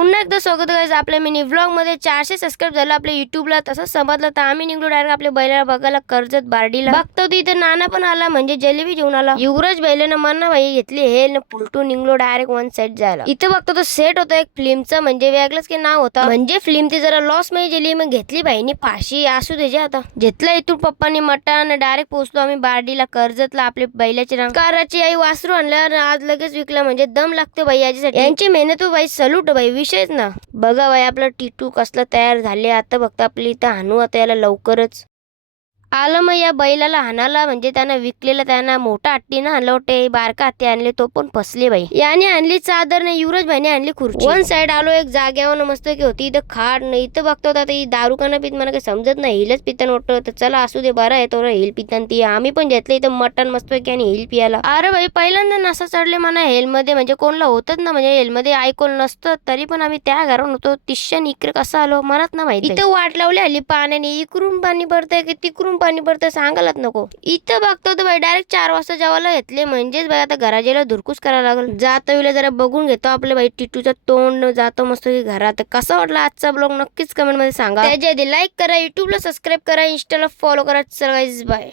पुन्हा एकदा स्वागत आहे आपल्या मिनी व्लॉग मध्ये. 400 सबस्क्राईब झालं आपल्या युट्यूबला. तसंच समजलं तर आम्ही निघलो डायरेक्ट आपल्या बैलाला बघायला कर्जत बार्डीला. बघतो तिथे नाना पण आला, म्हणजे जलेबी घेऊन आला. युवराज बैलानं मन्ना भाई घेतली हे न पुलटून निघलो डायरेक्ट वन साइड जायला. इथं बघतो तो सेट होता एक फिल्मचा, म्हणजे वेगळंच की नाव होता. म्हणजे फिल्म ती जरा लॉस मध्ये गेली, मग घेतली भाईनी फाशी. असू दे आता. घेतला इथून पप्पांनी मटण. डायरेक्ट पोहोचलो आम्ही बार्डीला कर्जतला. आपले बैलाची रंगाराची आई वासरू आणल्यावर आज लगेच विकला, म्हणजे दम लागतो भाई याच्यासाठी. यांची मेहनत भाई सलूट भाई, विषयच ना. बघा भाई आपला टिटू कसला तयार झाले. आता बघता आपली इथं हाणू आता याला लवकरच. आलं मग या बैलाला हाणाला, म्हणजे त्यांना विकलेला त्यांना मोठा हत्ती ना आणलं होते, बारका हत्ती आणले तो पण फसले बाई. याने आणली चादर नाही, युवराज भाईने आणली खुर्ची. वन साइड आलो एक जाग्यावर मस्त की होती इथं खाड नाही. इथं बघतो आता ही दारू का पित मला काही समजत नाही. हिलच पितान वाटतं, तर चला असू दे बरं आहे तो हिल पितान ती. आम्ही पण घेतलं इथं मटण मस्त की आणि हिल पियाला. अरे भाई पहिल्यांदा नसा चढले म्हणा हेल मध्ये, म्हणजे कोणला होतच ना, म्हणजे हेल मध्ये ऐकून नसतं. तरी पण आम्ही त्या घरावर होतो. तिश्यान इकडे कसं आलो मनात ना माहिती. इथं वाट लावली हल्ली पाण्याने, इकडून पाणी पडतंय की तिकडून पाणी पडतंय सांगायलाच नको. इथं बघतो तर बाई डायरेक्ट 4 वाजता जेवायला घेतले, म्हणजेच बाई आता घरा जेला धुरकूस करायला लागल. जातो वेळेला जरा बघून घेतो आपल्या बाई टिटूचं तोंड. जातो मस्त की घरात. कसा वाटला आजचा ब्लॉग नक्कीच कमेंट मध्ये सांगा. त्याच्या आधी लाईक करा, युट्यूबला सबस्क्राईब करा, इंस्टाला फॉलो करा. चला गाईज बाय.